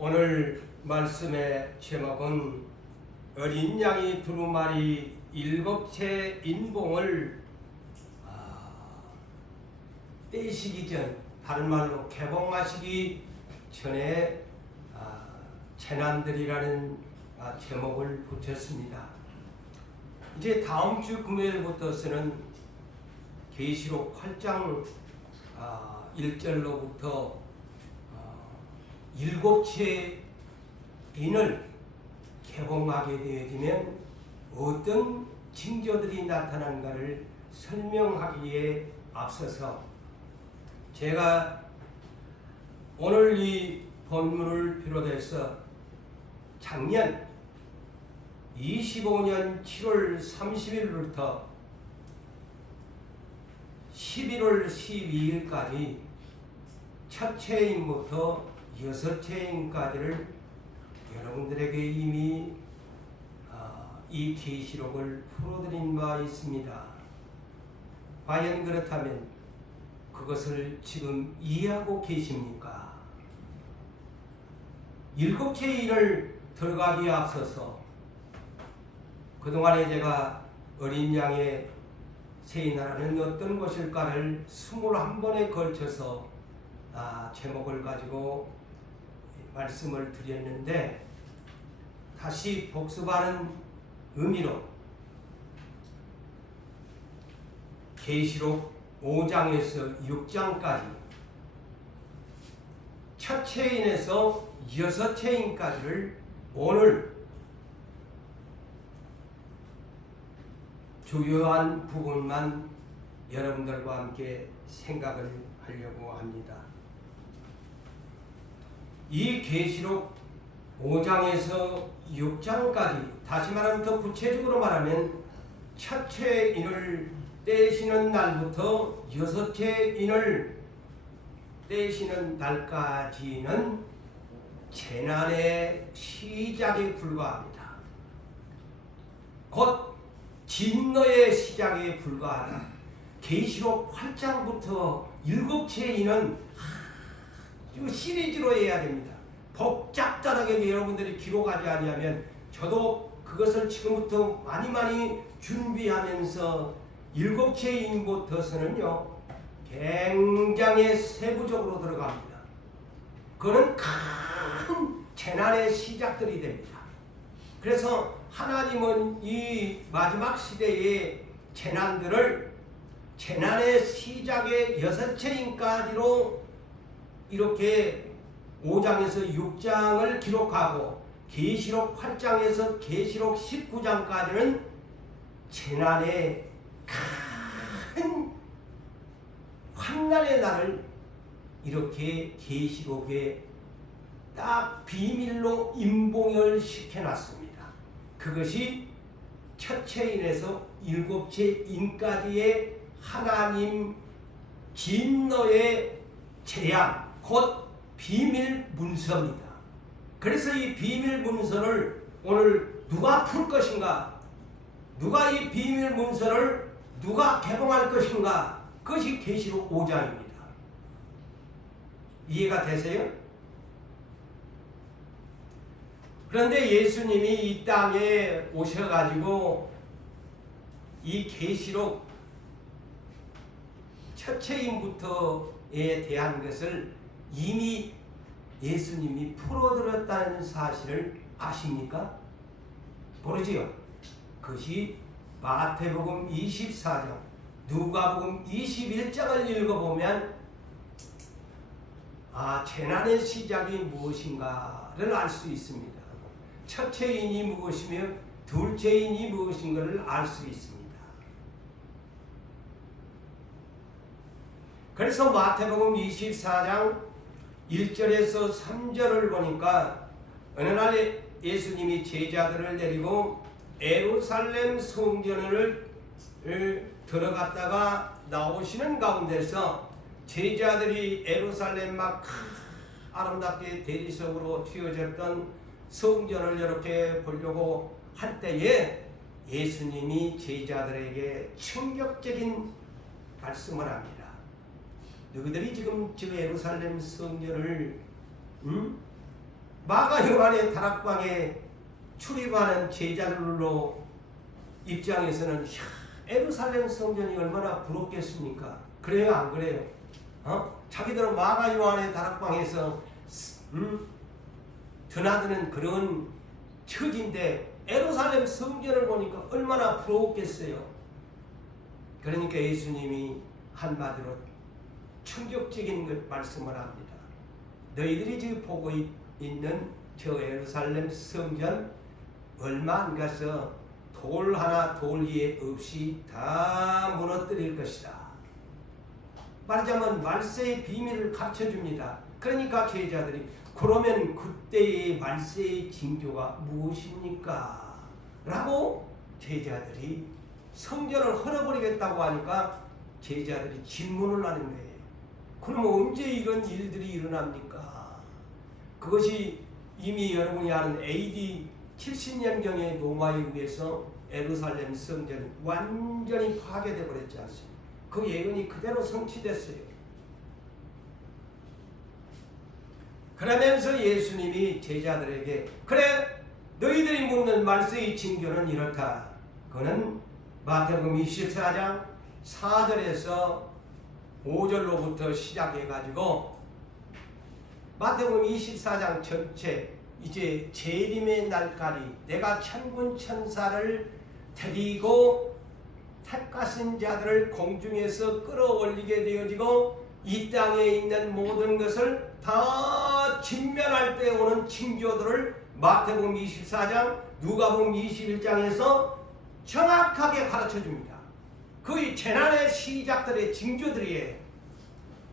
오늘 말씀의 제목은 어린 양이 두루마리 일곱째 인봉을 떼시기 전, 다른 말로 개봉하시기 전에 재난들이라는 제목을 붙였습니다. 이제 다음 주 금요일부터서는 계시록 8장 1절로부터 일곱째 인을 개봉하게 되어지면 어떤 징조들이 나타나는가를 설명하기에 앞서서 제가 오늘 이 본문을 비롯해서 작년 25년 7월 30일부터 11월 12일까지 첫째 인부터 여섯째 인까지를 여러분들에게 이미 이 계시록을 풀어드린 바 있습니다. 과연 그렇다면 그것을 지금 이해하고 계십니까? 일곱째 인을 들어가기에 앞서서 그동안에 제가 어린 양의 새 나라는 어떤 것일까를 21번에 걸쳐서 제목을 가지고 말씀을 드렸는데, 다시 복습하는 의미로 계시록 5장에서 6장까지 첫째 인에서 여섯째 인까지를 오늘 주요한 부분만 여러분들과 함께 생각을 하려고 합니다. 이 계시록 5장에서 6장까지, 다시 말하면 더 구체적으로 말하면 첫째 인을 떼시는 날부터 여섯째 인을 떼시는 날까지는 재난의 시작에 불과합니다. 곧 진노의 시작에 불과하다. 계시록 8장부터 일곱째 인은 시리즈로 해야 됩니다. 복잡하게 여러분들이 기록하지 아니하면 저도 그것을 지금부터 많이 준비하면서 일곱째 인부터서는요 굉장히 세부적으로 들어갑니다. 그는 큰 재난의 시작들이 됩니다. 그래서 하나님은 이 마지막 시대의 재난들을 재난의 시작의 여섯째 인까지로 이렇게 5장에서 6장을 기록하고 계시록 8장에서 계시록 19장까지는 재난의 큰 환난의 날을 이렇게 계시록에 딱 비밀로 인봉을 시켜놨습니다. 그것이 첫째 인에서 일곱째 인까지의 하나님 진노의 재앙, 곧 비밀 문서입니다. 그래서 이 비밀 문서를 오늘 누가 풀 것인가, 누가 이 비밀 문서를 누가 개봉할 것인가, 그것이 계시록 5장입니다. 이해가 되세요? 그런데 예수님이 이 땅에 오셔가지고 이 계시록 첫째 인부터에 대한 것을 이미 예수님이 풀어드렸다는 사실을 아십니까? 모르지요? 그것이 마태복음 24장, 누가복음 21장을 읽어보면 재난의 시작이 무엇인가를 알 수 있습니다. 첫째 인이 무엇이며 둘째 인이 무엇인가를 알 수 있습니다. 그래서 마태복음 24장 1절에서 3절을 보니까 어느 날 예수님이 제자들을 데리고 예루살렘 성전을 들어갔다가 나오시는 가운데서 제자들이 예루살렘 막 아름답게 대리석으로 튀어졌던 성전을 이렇게 보려고 할 때에 예수님이 제자들에게 충격적인 말씀을 합니다. 너희들이 지금 저 예루살렘 성전을 마가 요한의 다락방에 출입하는 제자들로 입장에서는 예루살렘 성전이 얼마나 부럽겠습니까? 그래요, 안 그래요? 자기들은 마가 요한의 다락방에서 드나드는 그런 처지인데 예루살렘 성전을 보니까 얼마나 부러웠겠어요. 그러니까 예수님이 한마디로 충격적인 말씀을 합니다. 너희들이 지금 보고 있는 저 예루살렘 성전 얼마 안 가서 돌 하나 돌 위에 없이 다 무너뜨릴 것이다. 말하자면 말세의 비밀을 가르쳐줍니다. 그러니까 제자들이 그러면 그때의 말세의 징조가 무엇입니까? 라고 제자들이 성전을 헐어버리겠다고 하니까 제자들이 질문을 하는 거예요. 그럼 언제 이런 일들이 일어납니까? 그것이 이미 여러분이 아는 AD 70년경에 로마에 의해서 예루살렘 성전이 완전히 파괴되어 버렸지 않습니까? 그 예언이 그대로 성취됐어요. 그러면서 예수님이 제자들에게 그래 너희들이 묻는 말세의 징조는 이렇다. 그는 마태복음 24장 4절에서 5절로부터 시작해가지고 마태복음 24장 전체 이제 재림의 날까지 내가 천군 천사를 데리고 택하신 자들을 공중에서 끌어올리게 되어지고 이 땅에 있는 모든 것을 다 진멸할 때 오는 징조들을 마태복음 24장 누가복음 21장에서 정확하게 가르쳐줍니다. 거의 재난의 시작들의 징조들이에요.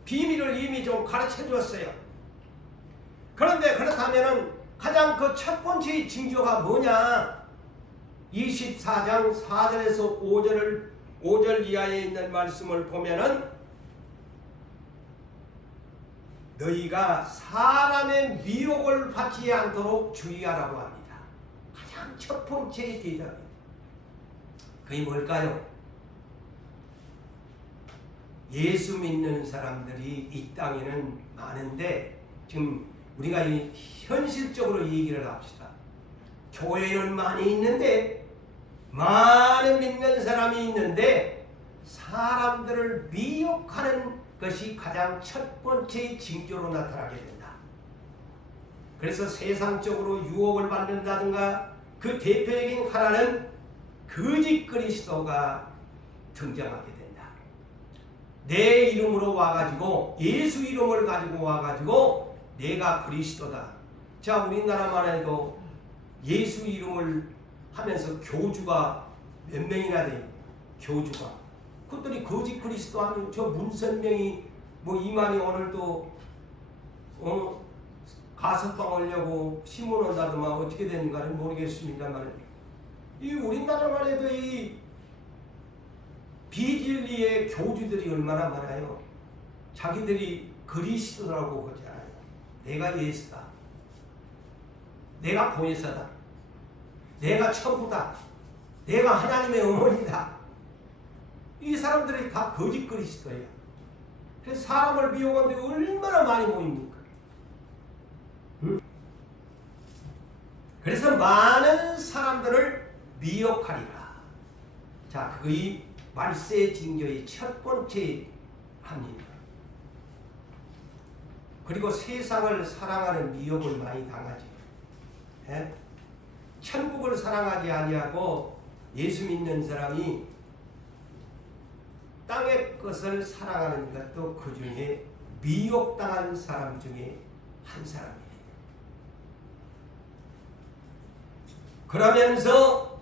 비밀을 이미 좀 가르쳐줬어요. 그런데 그렇다면 가장 그 첫 번째 징조가 뭐냐? 24장 4절에서 5절 이하에 있는 말씀을 보면은 너희가 사람의 미혹을 받지 않도록 주의하라고 합니다. 가장 첫 번째의 대답입니다. 그게 뭘까요? 예수 믿는 사람들이 이 땅에는 많은데 지금 우리가 현실적으로 얘기를 합시다. 교회는 많이 있는데 많은 믿는 사람이 있는데 사람들을 미혹하는 것이 가장 첫 번째 징조로 나타나게 된다. 그래서 세상적으로 유혹을 받는다든가 그 대표적인 하나는 거짓 그리스도가 등장하게 된다. 내 이름으로 와가지고 예수 이름을 가지고 와가지고 내가 그리스도다. 자, 우리나라만 해도 예수 이름을 하면서 교주가 몇 명이나 돼요. 교주가. 그것들이 거짓 그리스도 아니고 저 문선명이 뭐 이만희 오늘도 가석방 하려고 신문한다더만 어떻게 되는가는 모르겠습니다만 이 우리나라만 해도 이 비진리의 교주들이 얼마나 많아요. 자기들이 그리스도라고 하지 않아요. 내가 예수다. 내가 보혜사다. 내가 천부다. 내가 하나님의 어머니다. 이 사람들이 다 거짓 그리스도예요. 그래서 사람을 미혹하는데 얼마나 많이 모입니까? 그래서 많은 사람들을 미혹하리라. 자, 그의 말세 징조의 첫 번째 합니다. 그리고 세상을 사랑하는 미혹을 많이 당하지. 예? 천국을 사랑하지 아니하고 예수 믿는 사람이 땅의 것을 사랑하는 것도 그 중에 미혹당한 사람 중에 한 사람이에요. 그러면서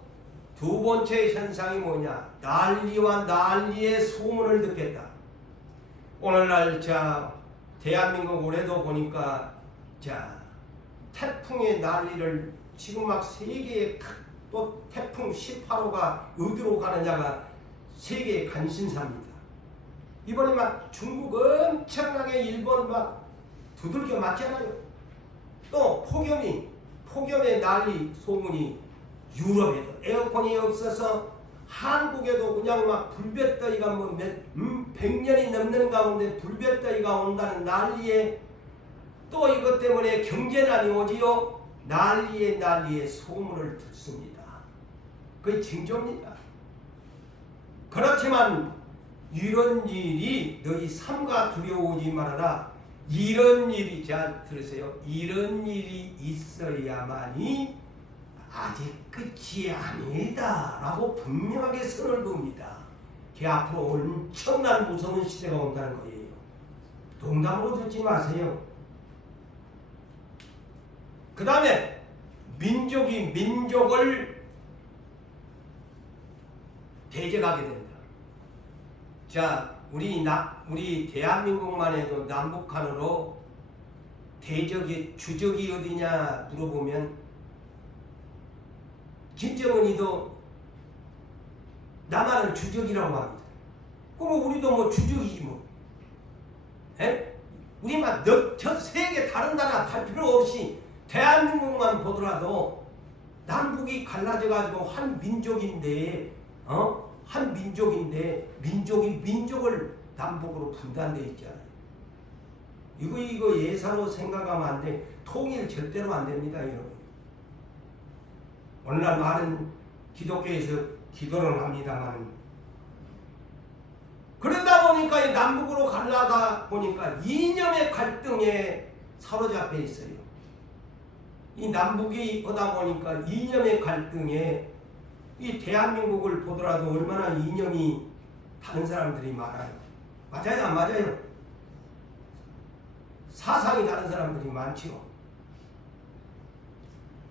두 번째 현상이 뭐냐? 난리와 난리의 소문을 듣겠다. 오늘날 대한민국 올해도 보니까 태풍의 난리를 지금 막 세계에 또 태풍 18호가 어디로 가느냐가 세계의 관심사입니다. 이번에 막 중국 엄청나게 일본 막 두들겨 맞잖아요. 또 폭염의 난리 소문이 유럽에도 에어컨이 없어서 한국에도 그냥 막 불볕더위가 뭐 100년이 넘는 가운데 불볕더위가 온다는 난리에 또 이것 때문에 경제난이 오지요. 난리에 난리에 소문을 듣습니다. 그게 징조입니다. 그렇지만 이런 일이 너희 삼가 두려워오지 말아라. 이런 일이, 자 들으세요. 이런 일이 있어야만이 아직 끝이 아니다 라고 분명하게 선을 그읍니다. 그 앞으로 엄청난 무서운 시대가 온다는 거예요. 농담으로 듣지 마세요. 그 다음에 민족이 민족을 대적하게 된다. 자, 우리 대한민국만 해도 남북한으로 대적의 주적이 어디냐 물어보면 김정은이도 남한을 주적이라고 합니다. 그럼 우리도 뭐 주적이지 뭐. 에? 우리만 저 세계 다른 나라 갈 필요 없이 대한민국만 보더라도 남북이 갈라져 가지고 한 민족인데 한 민족인데 민족이 민족을 남북으로 분단돼 있잖아요. 이거 예사로 생각하면 안 돼. 통일 절대로 안 됩니다, 여러분. 오늘날 많은 기독교에서 기도를 합니다만 그러다 보니까 남북으로 갈라다 보니까 이념의 갈등에 사로잡혀 있어요. 이 남북이 오다 보니까 이념의 갈등에 이 대한민국을 보더라도 얼마나 이념이 다른 사람들이 많아요. 맞아요, 안 맞아요? 사상이 다른 사람들이 많지요.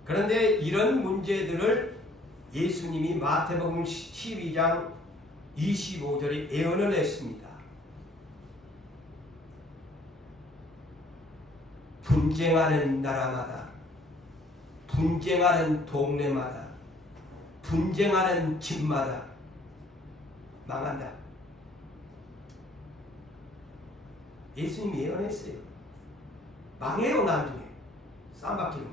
그런데 이런 문제들을 예수님이 마태복음 12장 25절에 예언을 했습니다. 분쟁하는 나라마다, 분쟁하는 동네마다, 분쟁하는 집마다 망한다. 예수님이 예언했어요. 망해요, 나중에. 쌈박지는.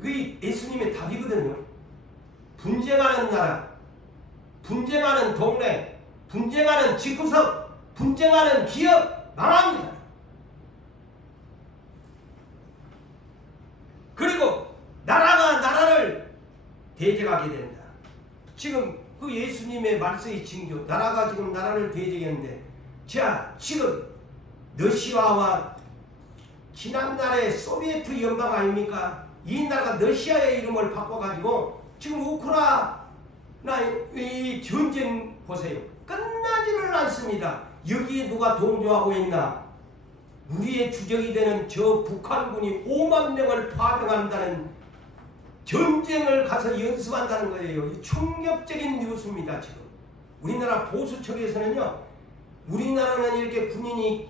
그게 예수님의 답이거든요. 분쟁하는 나라, 분쟁하는 동네, 분쟁하는 집구석, 분쟁하는 기업 망합니다. 그리고 나라가 나라를 대적하게 된다. 지금 그 예수님의 말씀의 징조, 나라가 지금 나라를 대적했는데, 자, 지금 러시아와 지난날의 소비에트 연방 아닙니까? 이 나라가 러시아의 이름을 바꿔가지고 지금 우크라이나 이 전쟁 보세요. 끝나지를 않습니다. 여기에 누가 동조하고 있나? 우리의 주적이 되는 저 북한군이 5만 명을 파병한다는 전쟁을 가서 연습한다는 거예요. 충격적인 뉴스입니다. 지금 우리나라 보수 측에서는요, 우리나라는 이렇게 군인이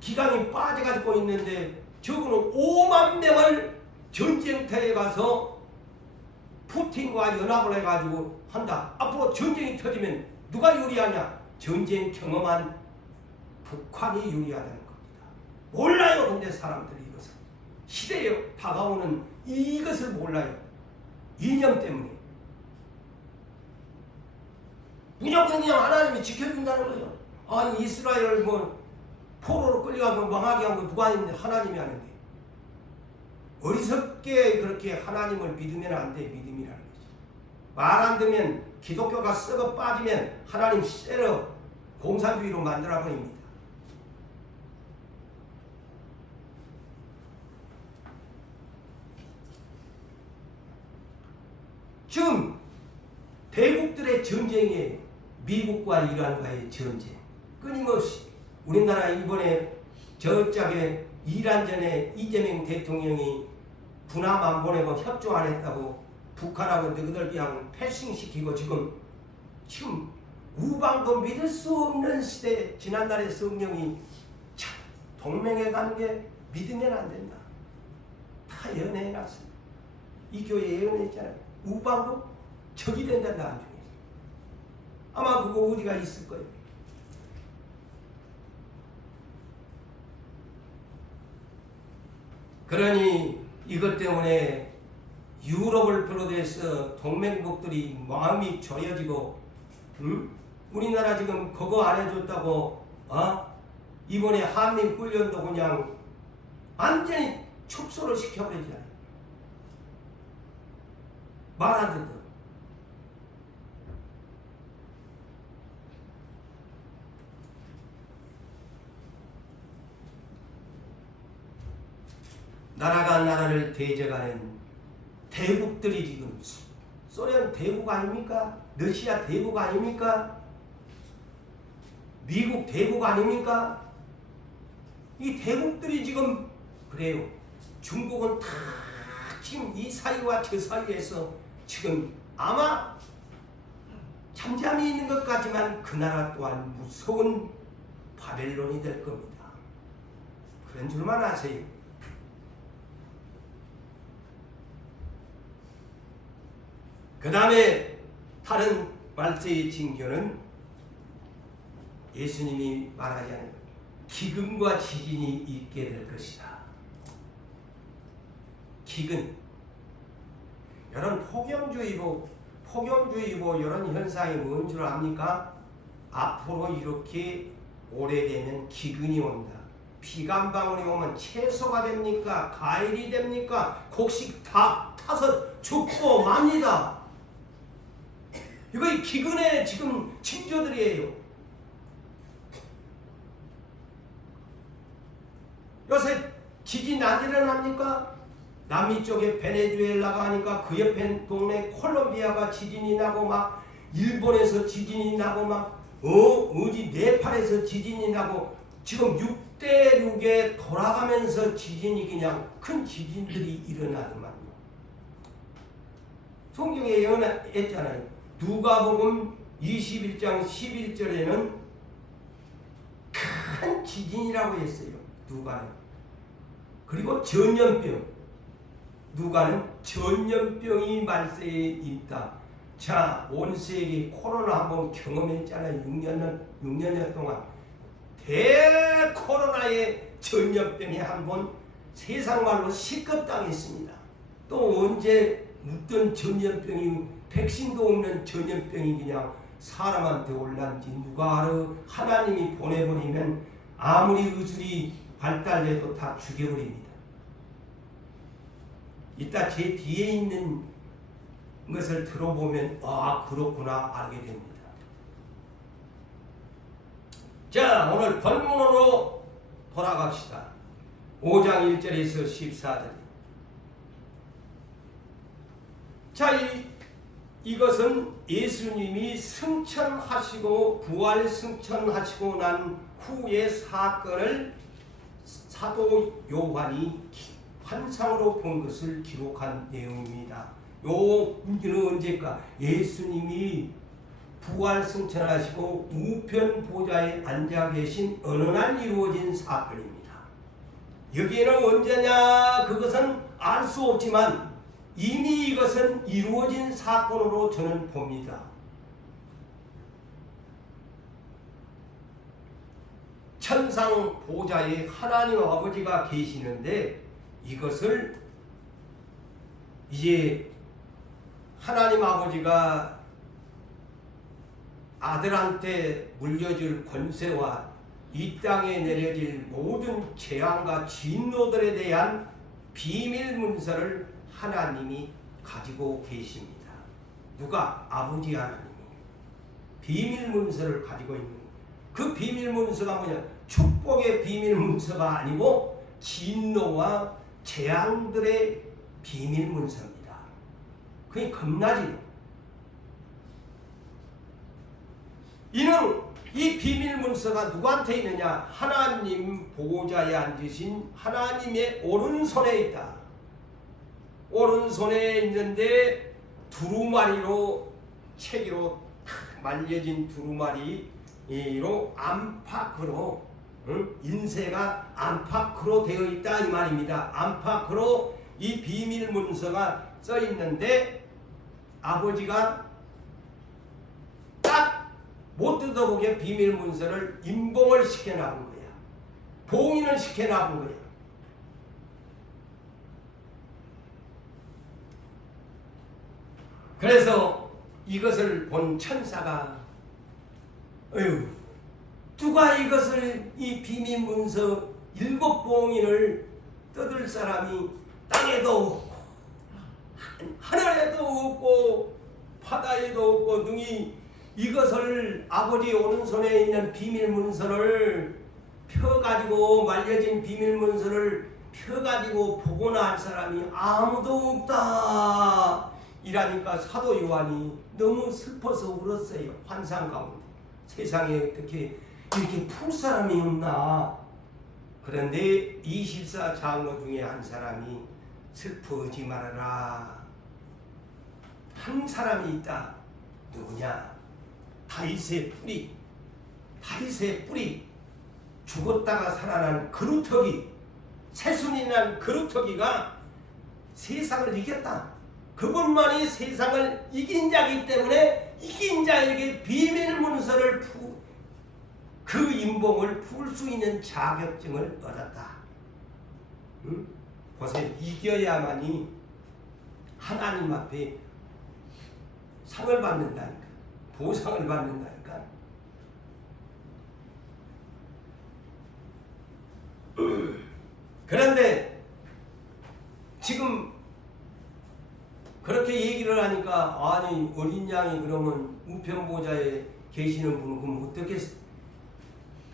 기강이 빠져가지고 있는데 저거는 5만 명을 전쟁터에 가서 푸틴과 연합을 해가지고 한다. 앞으로 전쟁이 터지면 누가 유리하냐? 전쟁 경험한 북한이 유리하다는 겁니다. 몰라요. 근데 사람들이 이것을 시대에 다가오는 이것을 몰라요. 이념 때문에. 무조건 그냥 하나님이 지켜준다는 거죠. 아니 이스라엘을 뭐 포로로 끌려가고 망하게 한 거 누가 했는데 하나님이 하는데. 어리석게 그렇게 하나님을 믿으면 안 돼. 믿음이라는 거지. 말 안 듣면 기독교가 썩어 빠지면 하나님 쎄러 공산주의로 만들어 버립니다. 지금 대국들의 전쟁이에요. 미국과 이란과의 전쟁. 끊임없이 우리나라 이번에 저짝에 이란전에 이재명 대통령이 군함 안 보내고 협조 안 했다고 북한하고 너희들 그냥 패싱시키고 지금 우방도 믿을 수 없는 시대. 지난달에 성령이 참 동맹에 가는 게 믿으면 안 된다. 다 예언해놨어요. 이 교회 예언했잖아요. 우방도 적이 된다. 나중에 아마 그거 어디가 있을 거예요. 그러니 이것 때문에 유럽을 비롯해서 동맹국들이 마음이 조여지고, 우리나라 지금 그거 안 해줬다고 이번에 한민훈련도 그냥 완전히 축소를 시켜버리잖아요. 말 안 듣고. 나라가 나라를 대적하는 대국들이 지금 소련 대국 아닙니까? 러시아 대국 아닙니까? 미국 대국 아닙니까? 이 대국들이 지금 그래요. 중국은 다 지금 이 사이와 저 사이에서 지금 아마 잠잠히 있는 것 같지만 그 나라 또한 무서운 바벨론이 될 겁니다. 그런 줄만 아세요. 그 다음에 다른 말세의 징조는 예수님이 말하지 않은 기근과 지진이 있게 될 것이다. 기근. 이런 폭염주의보 이런 현상이 뭔 줄 압니까? 앞으로 이렇게 오래되면 기근이 온다. 비가 한 방울이 오면 채소가 됩니까? 과일이 됩니까? 곡식 다 타서 죽고 맙니다. 이거 기근의 지금 징조들이에요. 요새 지진 안 일어납니까? 남미 쪽에 베네수엘라가 하니까 그 옆에 동네 콜롬비아가 지진이 나고 막 일본에서 지진이 나고 막 어디 네팔에서 지진이 나고 지금 6대6에 돌아가면서 지진이 그냥 큰 지진들이 일어나더만요. 성경에 예언했잖아요. 누가복음 21장 11절에는 큰 지진이라고 했어요. 누가는. 그리고 전염병. 누가는 전염병이 말세에 있다. 자, 온 세계 코로나 한번 경험했잖아요. 6년 동안. 대코로나의 전염병이 한번 세상말로 시급당했습니다. 또 언제 묻던 전염병이 백신도 없는 전염병이 그냥 사람한테 올란지 누가 알아. 하나님이 보내버리면 아무리 의술이 발달해도 다 죽여버립니다. 이따 제 뒤에 있는 것을 들어보면 아 그렇구나 알게 됩니다. 자, 오늘 본문으로 돌아갑시다. 5장 1절에서 14절. 자, 이것은 예수님이 승천하시고 부활 승천하시고 난 후의 사건을 사도 요한이 환상으로 본 것을 기록한 내용입니다. 요 문제는 언제까? 예수님이 부활 승천하시고 우편 보좌에 앉아 계신 어느 날 이루어진 사건입니다. 여기에는 언제냐? 그것은 알 수 없지만 이미 이것은 이루어진 사건으로 저는 봅니다. 천상 보좌에 하나님 아버지가 계시는데 이것을 이제 하나님 아버지가 아들한테 물려줄 권세와 이 땅에 내려질 모든 재앙과 진노들에 대한 비밀 문서를 하나님이 가지고 계십니다. 누가? 아버지 하나님이 비밀 문서를 가지고 있는 그 비밀 문서가 뭐냐? 축복의 비밀 문서가 아니고 진노와 재앙들의 비밀 문서입니다. 그게 겁나지. 이는 이 비밀 문서가 누구한테 있느냐? 하나님 보좌에 앉으신 하나님의 오른손에 있다. 오른손에 있는데 두루마리로 체기로 말려진 두루마리로 안팎으로 인쇄가 안팎으로 되어 있다 이 말입니다. 안팎으로 이 비밀 문서가 써 있는데 아버지가 딱 못 뜯어보게 비밀 문서를 임봉을 시켜놔본 거야. 봉인을 시켜놔본 거야. 그래서 이것을 본 천사가 어휴 누가 이것을 이 비밀 문서 7봉인을 뜯을 사람이 땅에도 없고 하늘에도 없고 바다에도 없고 능히 이것을 아버지 오른손에 있는 비밀 문서를 펴가지고 말려진 비밀 문서를 펴가지고 보거나 할 사람이 아무도 없다 이라니까 사도 요한이 너무 슬퍼서 울었어요. 환상 가운데 세상에 어떻게 이렇게 풀 사람이 없나. 그런데 24 장로 중에 한 사람이 슬퍼하지 말아라. 한 사람이 있다. 누구냐? 다윗의 뿌리. 다윗의 뿌리. 죽었다가 살아난 그루터기. 새순이 난 그루터기가 세상을 이겼다. 그분만이 세상을 이긴 자이기 때문에 이긴 자에게 비밀 문서를 그 인봉을 풀 수 있는 자격증을 얻었다. 응? 보세요. 이겨야만이 하나님 앞에 상을 받는다니까. 보상을 받는다니까. 그런데 지금 그렇게 얘기를 하니까 아니 어린 양이 그러면 우편보좌에 계시는 분은 그럼 어떻게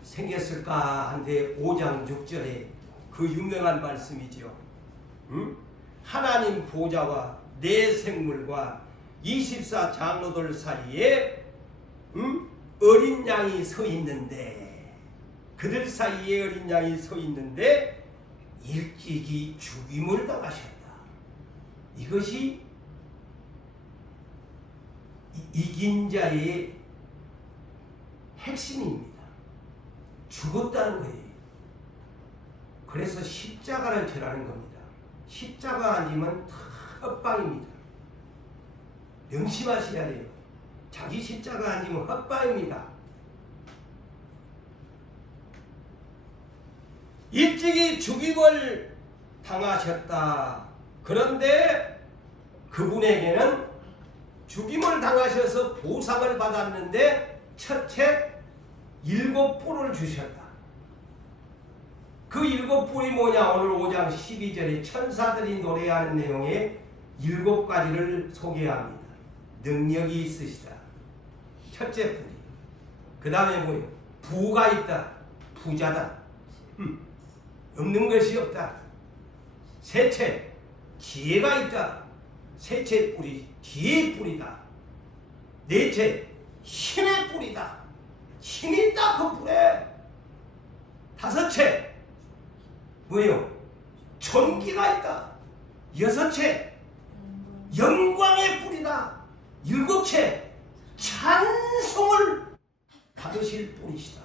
생겼을까 한데 5장 6절에 그 유명한 말씀이죠. 응? 하나님 보좌와 내 생물과 24 장로들 사이에 어린 양이 서 있는데 그들 사이에 어린 양이 서 있는데 일찍이 죽임을 당하셨다. 이것이 이긴 자의 핵심입니다. 죽었다는 거예요. 그래서 십자가를 절하는 겁니다. 십자가 아니면 헛방입니다. 명심하셔야 돼요. 자기 십자가 아니면 헛방입니다. 일찍이 죽임을 당하셨다. 그런데 그분에게는 죽임을 당하셔서 보상을 받았는데 첫째 7뿔을 주셨다. 그 7뿔이 뭐냐? 오늘 5장 12절에 천사들이 노래하는 내용의 7가지를 소개합니다. 능력이 있으시다. 첫째 뿔이. 그 다음에 뭐예요? 부가 있다. 부자다. 없는 것이 없다. 셋째 지혜가 있다. 셋째 뿔이 지혜의 뿔이다. 넷째 힘의 뿔이다. 힘이 있다 그 뿔에. 다섯째 뭐예요? 전기가 있다. 여섯째 영광의 뿔이다. 일곱째 찬송을 받으실 뿔이시다.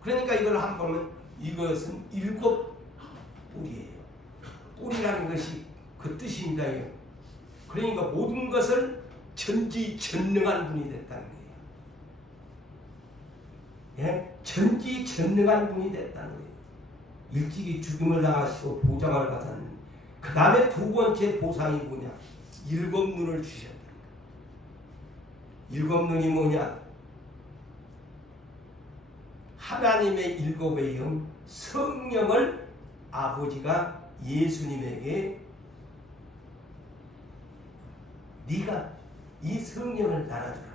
그러니까 이걸 한번 보면 이것은 7뿔이에요. 뿔이라는 것이 그 뜻입니다. 그러니까 모든 것을 전지전능한 분이 됐다는 거예요. 예? 전지전능한 분이 됐다는 거예요. 일찍이 죽임을 당하시고 보장을 받았는. 그 다음에 두 번째 보상이 뭐냐? 7눈을 주셨다. 7눈이 뭐냐? 하나님의 7의 영 성령을 아버지가 예수님에게 네가 이 성령을 나눠주라.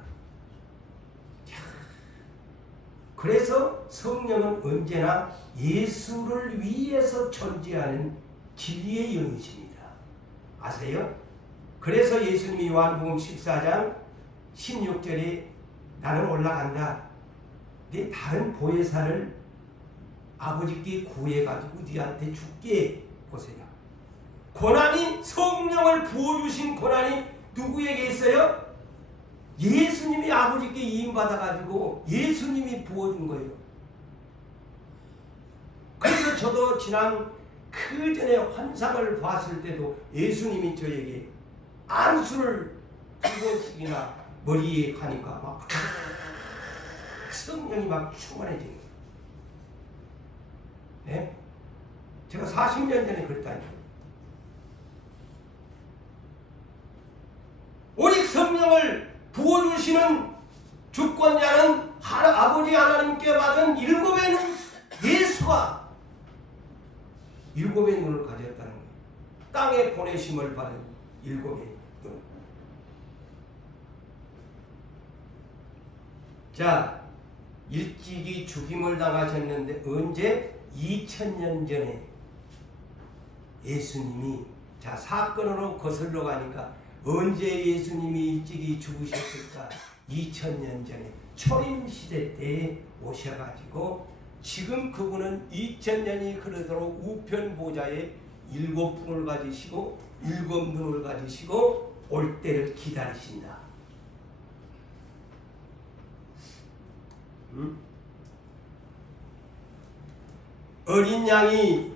그래서 성령은 언제나 예수를 위해서 존재하는 진리의 영이십니다. 아세요? 그래서 예수님이 요한복음 14장 16절에 나는 올라간다. 네 다른 보혜사를 아버지께 구해가지고 네한테 줄게. 보세요. 고난이 성령을 부어주신 고난이 누구에게 있어요? 예수님이 아버지께 이임받아가지고 예수님이 부어준 거예요. 그래서 저도 지난 그 전에 환상을 봤을 때도 예수님이 저에게 안수를 2번씩이나 머리에 가니까 막 성령이 막 충만해지는 거예요. 네? 제가 40년 전에 그랬다니까요. 오직 성령을 부어주시는 주권자는 아버지 하나님께 받은 일곱의 눈, 예수가 일곱의 눈을 가졌다는 거예요. 땅에 보내심을 받은 일곱의 눈. 자, 일찍이 죽임을 당하셨는데 언제? 2000년 전에 예수님이, 자, 사건으로 거슬러 가니까 언제 예수님이 일찍이 죽으셨을까? 2000년 전에 초림 시대 때 오셔가지고 지금 그분은 2000년이 흐르도록 우편 보좌에 7분을 가지시고 7눈을 가지시고 올 때를 기다리신다. 어린 양이,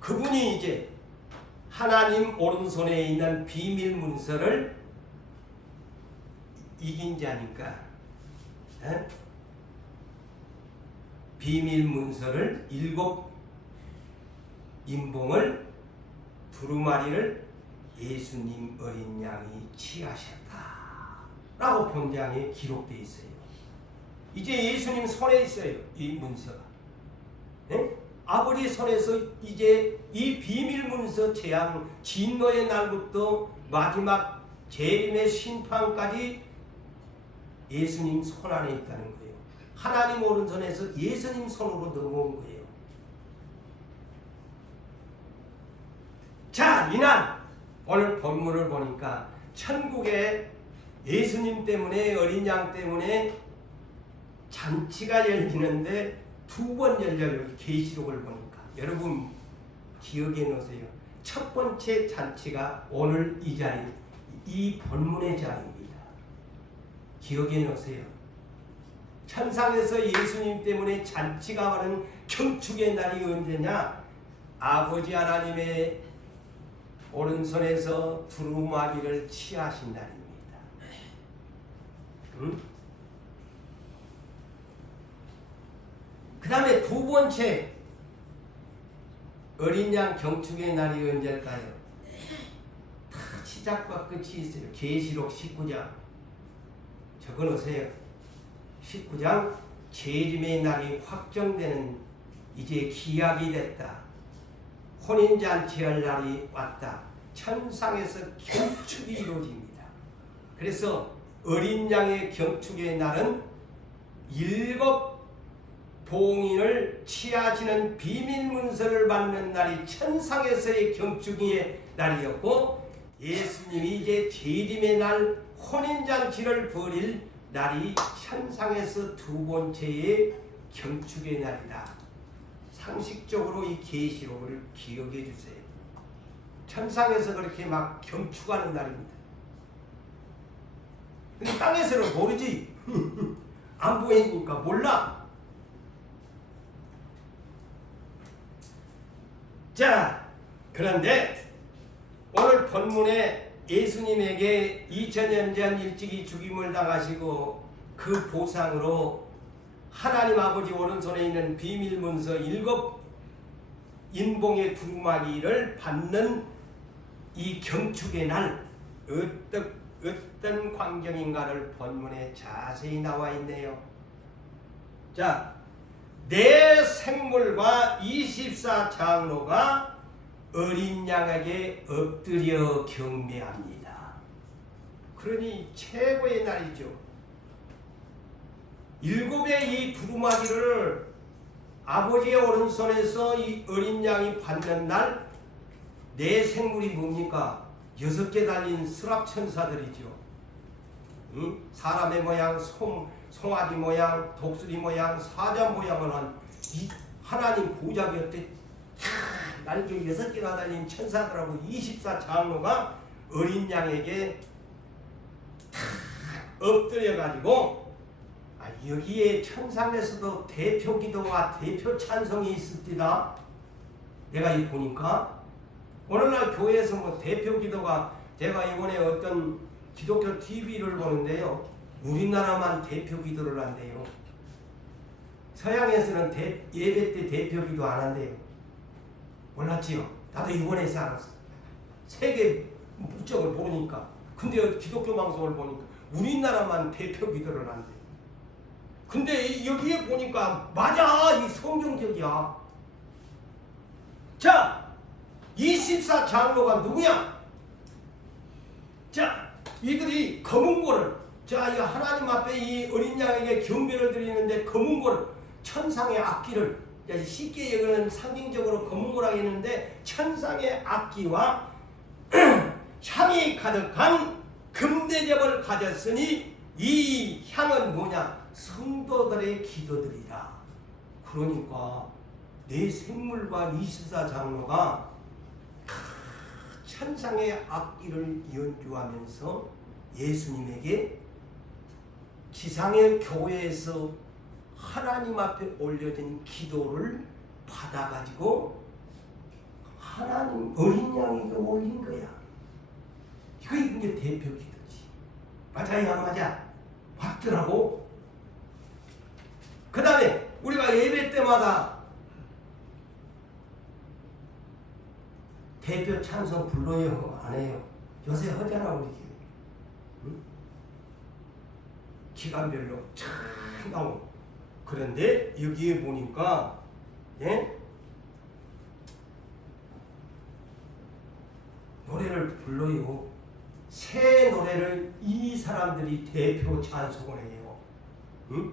그분이 이제 하나님 오른손에 있는 비밀 문서를 이긴 자니까, 비밀 문서를 7 인봉을 두루마리를 예수님 어린 양이 취하셨다 라고 본장에 기록되어 있어요. 이제 예수님 손에 있어요, 이 문서가. 네? 아버지 손에서 이제 이 비밀 문서 재앙, 진노의 날부터 마지막 재림의 심판까지 예수님 손 안에 있다는 거예요. 하나님 오른손에서 예수님 손으로 넘어온 거예요. 자, 이날 오늘 본문을 보니까 천국에 예수님 때문에, 어린 양 때문에 잔치가 열리는데 2번 열려요. 계시록을 보니까. 여러분 기억해 놓으세요. 첫 번째 잔치가 오늘 이 자리, 이 본문의 자리입니다. 기억해 놓으세요. 천상에서 예수님 때문에 잔치가 하는 경축의 날이 언제냐? 아버지 하나님의 오른손에서 두루마기를 취하신 날입니다. 응? 그 다음에 2번째 어린 양 경축의 날이 언제일까요? 다 시작과 끝이 있어요. 계시록 19장 적어놓으세요. 19장 재림의 날이 확정되는, 이제 기약이 됐다. 혼인잔치할 날이 왔다. 천상에서 경축이 이루어집니다. 그래서 어린 양의 경축의 날은 7 봉인을 취하시는 비밀 문서를 받는 날이 천상에서의 경축의 날이었고, 예수님이 이제 재림의 날 혼인잔치를 벌일 날이 천상에서 2번째의 경축의 날이다. 상식적으로 이 계시록을 기억해 주세요. 천상에서 그렇게 막 경축하는 날입니다. 근데 땅에서는 모르지. 안 보이니까 몰라. 자, 그런데 오늘 본문에 예수님에게 2000년 전 일찍이 죽임을 당하시고 그 보상으로 하나님 아버지 오른손에 있는 비밀 문서 7 인봉의 두루마기를 받는 이 경축의 날, 어떤 광경인가를 본문에 자세히 나와 있네요. 자, 내 생물과 24장로가 어린 양에게 엎드려 경배합니다. 그러니 최고의 날이죠. 7의 이 두루마기를 아버지의 오른손에서 이 어린 양이 받는 날, 내 생물이 뭡니까? 6개 달린 수랍천사들이죠. 사람의 모양, 송아지 모양, 독수리 모양, 사자 모양을 한 이 하나님 보좌 곁에 날개 6개나 달린 천사들하고 24장로가 어린 양에게 엎드려 가지고, 여기에 천상에서도 대표 기도와 대표 찬송이 있습니다. 내가 이 보니까 오늘날 교회에서 뭐 대표 기도가, 제가 이번에 어떤 기독교 TV를 보는데요, 우리나라만 대표 기도를 한대요. 서양에서는 예배 때 대표 기도 안 한대요. 몰랐지요? 나도 이번에서 알았어. 세계 국적을 보니까. 근데 기독교 방송을 보니까 우리나라만 대표 기도를 한대요. 근데 여기에 보니까 맞아, 이 성경적이야. 자, 24장로가 누구야? 자, 이들이 검은 고를, 자, 이 하나님 앞에 이 어린 양에게 경배를 드리는데 검은 고를, 천상의 악기를, 쉽게 얘기하는 상징적으로 검은 고라고 했는데 천상의 악기와 향이 가득한 금대접을 가졌으니 이 향은 뭐냐? 성도들의 기도들이라. 그러니까 내 생물과 24장로가 천상의 악기를 연주하면서 예수님에게 지상의 교회에서 하나님 앞에 올려진 기도를 받아가지고 하나님 어린 양에게 올린 거야. 이게 대표 기도지. 맞아요, 안 맞아? 맞더라고. 그 다음에 우리가 예배 때마다 대표 찬송 불러요, 안 해요? 요새 하잖아, 우리 교회. 응? 기간별로 참 나오고. 그런데 여기에 보니까, 예? 노래를 불러요. 새 노래를 이 사람들이 대표 찬송을 해요. 응?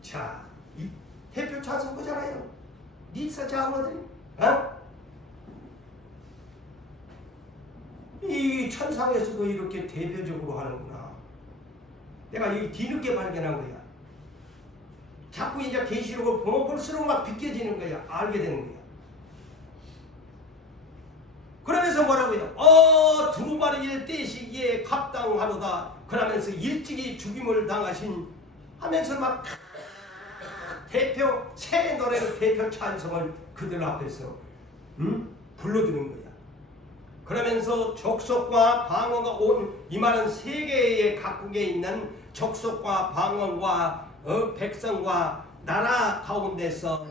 자, 이 대표 찬송 거잖아요. 24장로들이. 어? 이 천상에서도 이렇게 대표적으로 하는구나. 내가 이 뒤늦게 발견한 거야. 자꾸 이제 계시록을 보면 볼수록 막 비껴지는 거야. 알게 되는 거야. 그러면서 뭐라고 해요? 두루마리를 떼시기에 합당하도다. 그러면서 일찍이 죽임을 당하신 하면서 막 대표 새 노래로 대표 찬송을 그들 앞에서 불러드는 거야. 그러면서 족속과 방언과 온 이 말은 세계의 각국에 있는 족속과 방언과 백성과 나라 가운데서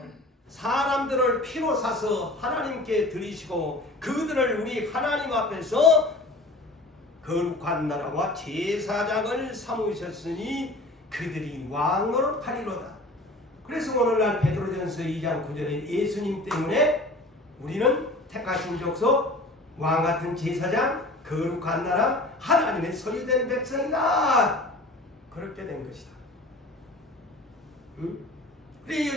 사람들을 피로 사서 하나님께 드리시고 그들을 우리 하나님 앞에서 거룩한 나라와 제사장을 삼으셨으니 그들이 왕노릇하리로다. 그래서 오늘날 베드로전서 2장 9절에 예수님 때문에 우리는 택하신 족속, 왕같은 제사장, 거룩한 나라, 하나님의 소유된 백성이다. 그렇게 된 것이다. 응? 그래,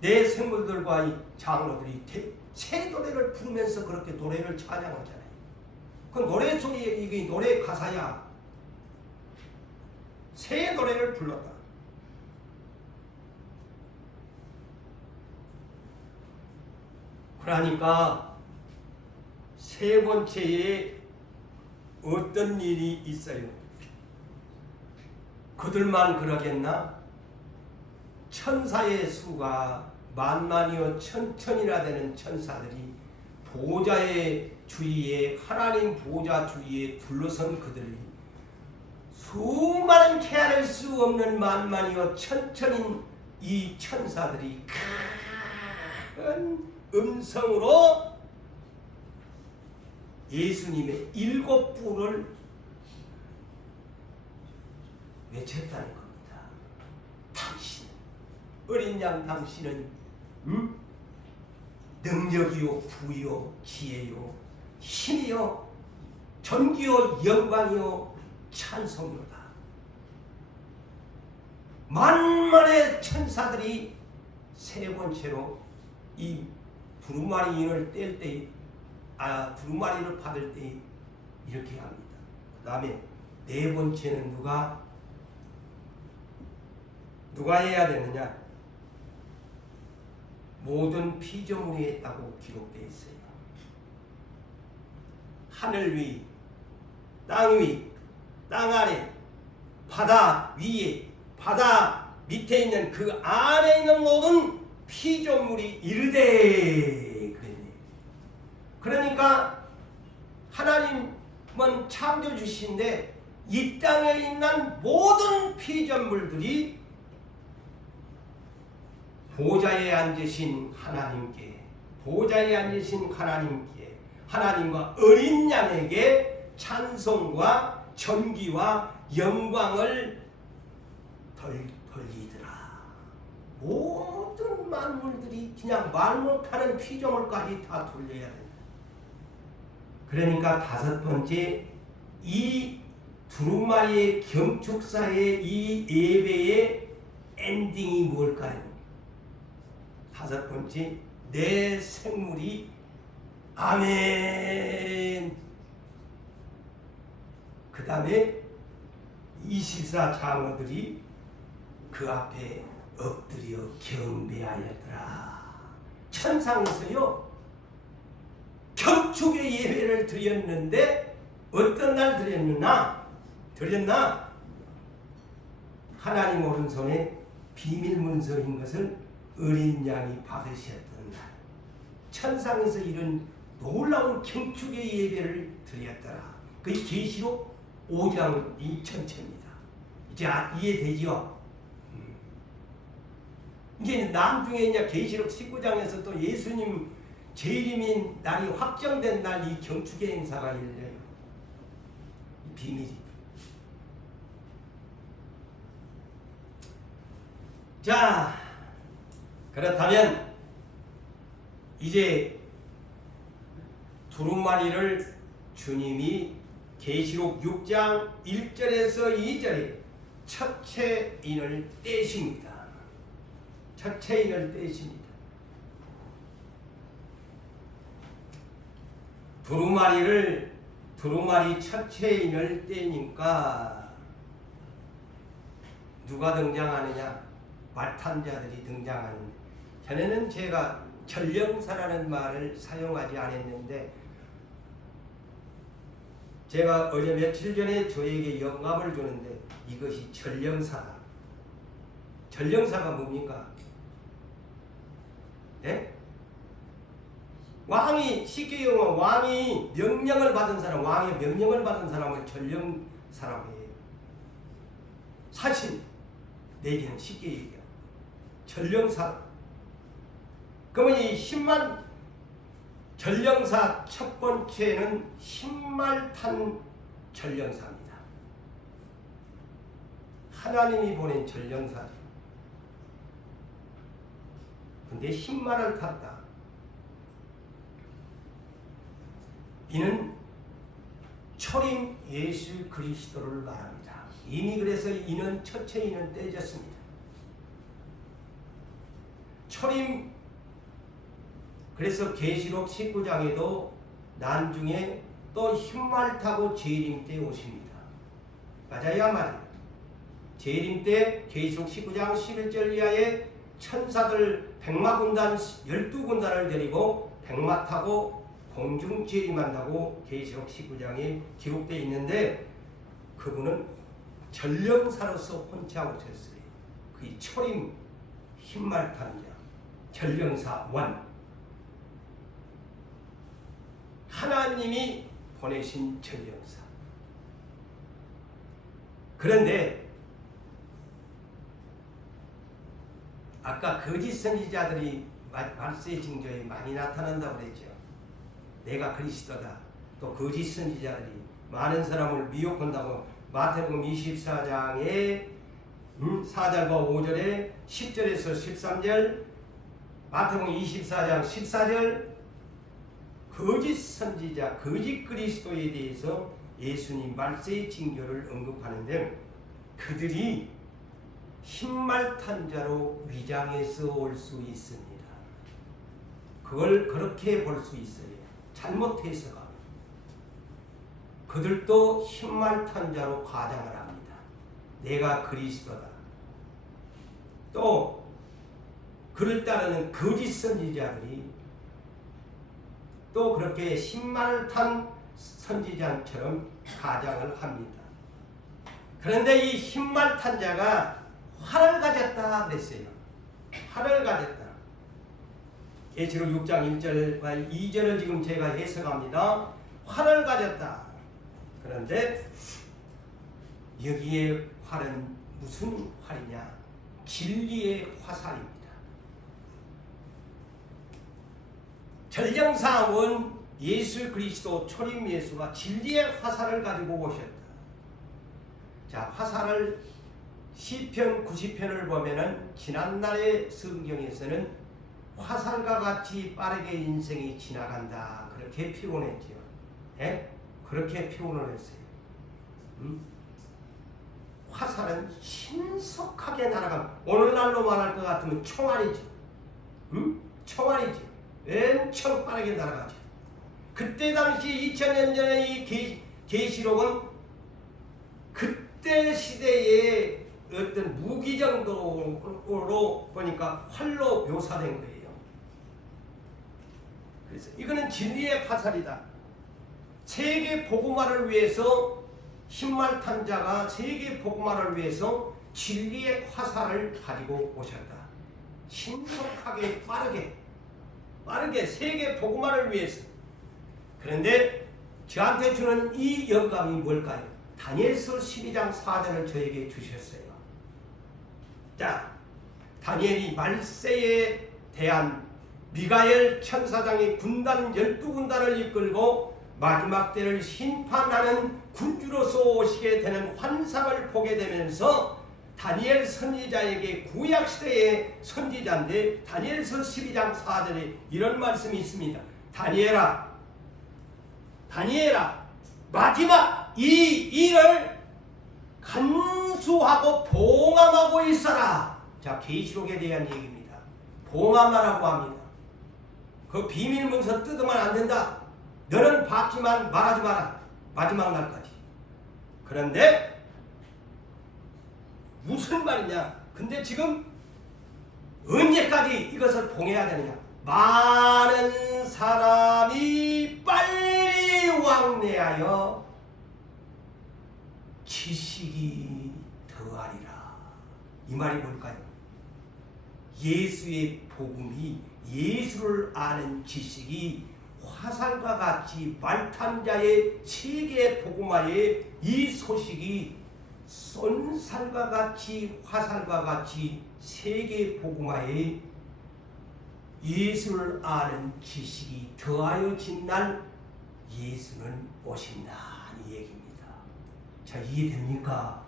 내 생물들과 이 장로들이 새 노래를 부르면서 그렇게 노래를 찬양하잖아요. 그 노래 속에 이게 노래 가사야. 새 노래를 불렀다. 그러니까 세 번째에 어떤 일이 있어요? 그들만 그러겠나? 천사의 수가 만만이요 천천이나 되는 천사들이 보좌의 주위에 하나님 보좌 주위에 둘러선 그들이 수많은 헤아릴 수 없는 만만이요 천천인 이 천사들이 큰 음성으로 예수님의 7부를 외쳤다는 겁니다. 당신, 어린 양 당신은 능력이요 부요 지혜요 힘이요 존귀요 영광이요 찬송이로다. 만만의 천사들이 세 번째로 이 두루마리를 뗄 때, 두루마리를 받을 때 이렇게 합니다. 그 다음에 네 번째는 누가 해야 되느냐? 모든 피조물이 했다고 기록되어 있어요. 하늘 위, 땅 위, 땅 아래, 바다 위에, 바다 밑에 있는 그 안에 있는 모든 피조물이 이르되 그랬네요. 그러니까 하나님은 창조주신데 이 땅에 있는 모든 피조물들이 보좌에 앉으신 하나님께, 보좌에 앉으신 하나님께, 하나님과 어린 양에게 찬송과 존귀와 영광을 돌리더라. 모든 만물들이 그냥 말 못하는 피조물까지 다 돌려야 된다. 그러니까 다섯 번째, 이 두루마리의 경축사의 이 예배의 엔딩이 뭘까요? 다섯 번째, 내 생물이 아멘. 그 다음에 24 장어들이 그 앞에 엎드려 경배하였더라. 천상에서요 경축의 예배를 드렸는데 어떤 날 드렸나? 하나님 오른손에 비밀 문서인 것을 어린 양이 받으셨던 날, 천상에서 이런 놀라운 경축의 예배를 드렸더라. 그게 계시록 5장 이 전체입니다. 이제 이해되지요? 이제 나중에 이제 계시록 19장에서 또 예수님 재림인 날이 확정된 날 이 경축의 행사가 열려요. 이 비밀이. 자, 그렇다면 이제 두루마리를 주님이 계시록 6장 1절에서 2절에 첫째 인을 떼십니다. 첫째 인을 떼십니다. 두루마리 첫째 인을 떼니까 누가 등장하느냐? 말탄자들이 등장하는데, 전에는 제가 전령사라는 말을 사용하지 않았는데, 제가 어제 며칠 전에 저에게 영감을 주는데 이것이 전령사다. 전령사가 뭡니까? 네? 왕이, 쉽게 얘기하면 왕이 명령을 받은 사람, 왕의 명령을 받은 사람을 전령사라고 해요. 사실 내기는 쉽게 얘기해요. 전령사. 그러면 이 10만 전령사 첫 번째는 흰말 탄 전령사입니다. 하나님이 보낸 전령사죠. 근데 흰말을 탔다. 이는 초림 예수 그리스도를 말합니다. 이미 그래서 이는 첫째 이는 떼졌습니다. 초림, 그래서 계시록 19장에도 난중에 또 흰말 타고 재림 때 오십니다. 맞아요, 맞아요. 재림 때 계시록 19장 11절 이하에 천사들 백마군단 12군단을 데리고 백마 타고 공중 재림한다고 계시록 19장에 기록되어 있는데, 그분은 전령사로서 혼자 오셨어요. 그 초림 흰말 탄 자, 전령사 원. 하나님이 보내신 전령사. 그런데 아까 거짓 선지자들이 말세 징조에 많이 나타난다고 그랬죠. 내가 그리스도다. 또 거짓 선지자들이 많은 사람을 미혹한다고 마태복음 24장에 4절과 5절에 10절에서 13절, 마태복음 24장 14절, 거짓 선지자, 거짓 그리스도에 대해서 예수님 말세의 징조를 언급하는데, 그들이 흰말 탄 자로 위장해서 올 수 있습니다. 그걸 그렇게 볼 수 있어요. 잘못 해석하면. 그들도 흰말 탄 자로 과장을 합니다. 내가 그리스도다. 또 그를 따르는 거짓 선지자들이 또 그렇게 흰말을 탄 선지자처럼 가장을 합니다. 그런데 이 흰말 탄 자가 활을 가졌다 그랬어요. 활을 가졌다. 계시록 6장 1절과 2절을 지금 제가 해석합니다. 활을 가졌다. 그런데 여기에 활은 무슨 활이냐? 진리의 화살입니다. 전령사원 예수 그리스도 초림 예수가 진리의 화살을 가지고 오셨다. 자, 화살을 시편 90편을 보면은 지난날의 성경에서는 화살과 같이 빠르게 인생이 지나간다 그렇게 표현했지요. 예? 그렇게 표현을 했어요. 화살은 신속하게 날아가면 오늘날로 말할 것 같으면 총알이죠. 총알이죠. 엄청 빠르게 날아가죠. 그때 당시 2000년 전에 이 계시록은 그때 시대의 어떤 무기 정도로 보니까 활로 묘사된 거예요. 그래서 이거는 진리의 화살이다. 세계 복음화를 위해서 흰말 탄자가 세계 복음화를 위해서 진리의 화살을 가지고 오셨다. 신속하게 빠르게 세계 복음화를 위해서. 그런데 저한테 주는 이 영감이 뭘까요? 다니엘서 12장 4절을 저에게 주셨어요. 자, 다니엘이 말세에 대한 미가엘 천사장이 군단 12군단을 이끌고 마지막 때를 심판하는 군주로서 오시게 되는 환상을 보게 되면서 다니엘 선지자에게 구약시대의 선지자인데 다니엘서 12장 4절에 이런 말씀이 있습니다. 다니엘아 마지막 이 일을 간수하고 봉함하고 있어라. 자, 계시록에 대한 얘기입니다. 봉함하라고 합니다. 그 비밀 문서 뜯으면 안 된다. 너는 받지만 말하지 마라. 마지막 날까지. 그런데 무슨 말이냐? 근데 지금 언제까지 이것을 봉해야 되느냐? 많은 사람이 빨리 왕래하여 지식이 더하리라. 이 말이 뭘까요? 예수의 복음이 예수를 아는 지식이 화살과 같이 말탄자의 세계 복음화의 이 소식이 쏜살과 같이 화살과 같이 세계 복음화의 예수를 아는 지식이 더하여진 날 예수는 오신다 이 얘기입니다. 자, 이해됩니까?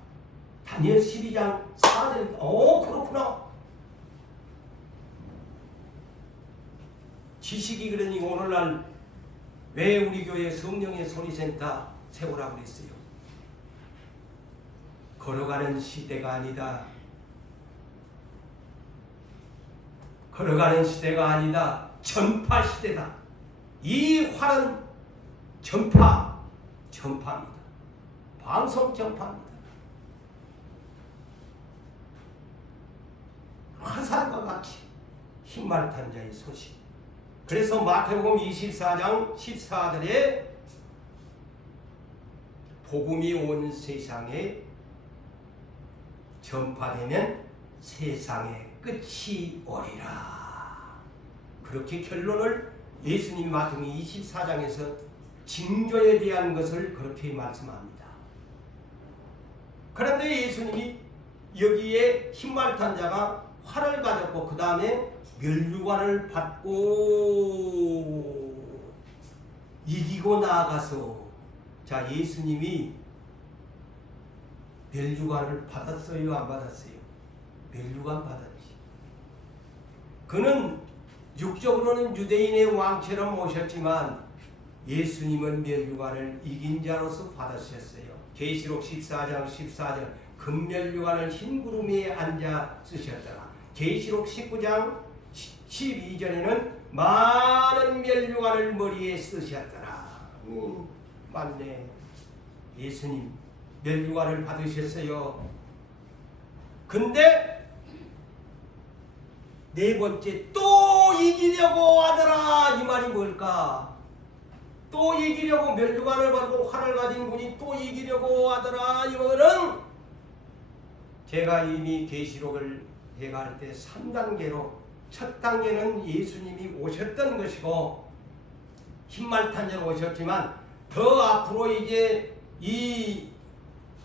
다니엘 12장 4절. 그렇구나. 지식이 그러니 오늘날 왜 우리 교회 성령의 소리센터 세우라고 그랬어요? 걸어가는 시대가 아니다. 걸어가는 시대가 아니다. 전파 시대다. 이 활은 전파입니다. 방송 전파입니다. 화살과 같이 흰말 탄 자의 소식. 그래서 마태복음 24장 14절에 복음이 온 세상에 전파되면 세상의 끝이 오리라. 그렇게 결론을 예수님이 마태복음 24장에서 징조에 대한 것을 그렇게 말씀합니다. 그런데 예수님이 여기에 흰말 탄 자가 활을 가졌고 그 다음에 면류관을 받고 이기고 나아가서 자, 예수님이 면류관을 받았어요? 안 받았어요? 면류관 받았지. 그는 육적으로는 유대인의 왕처럼 오셨지만 예수님은 면류관을 이긴 자로서 받으셨어요. 계시록 14장 14절 금면류관을 흰 구름 위에 앉아 쓰셨더라. 계시록 19장 12절에는 많은 면류관을 머리에 쓰셨더라. 맞네. 예수님 면류관을 받으셨어요. 근데 네 번째 또 이기려고 하더라. 이 말이 뭘까? 또 이기려고 면류관을 받고 활을 가진 분이 또 이기려고 하더라. 이 말은 제가 이미 계시록을 해갈 때 3단계로 첫 단계는 예수님이 오셨던 것이고 흰말 탄자로 오셨지만 더 앞으로 이제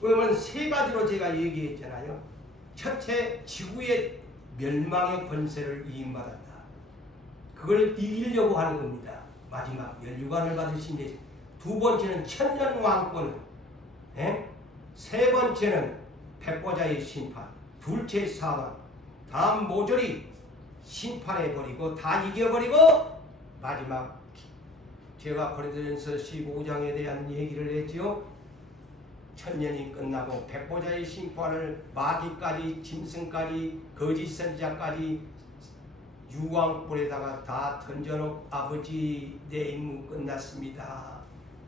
그러면 세 가지로 제가 얘기했잖아요. 첫째, 지구의 멸망의 권세를 이임받았다. 그걸 이기려고 하는 겁니다. 마지막 면류관을 받으신 두 번째는 천년 왕권, 세 번째는 백보자의 심판, 둘째 사망, 다음 모조리 심판해버리고 다 이겨버리고 마지막 제가 고린도전서 15장에 대한 얘기를 했지요. 천년이 끝나고 백보자의 심판을 마귀까지 짐승까지 거짓 선지자까지 유황불에다가 다 던져놓고 아버지 내 임무 끝났습니다.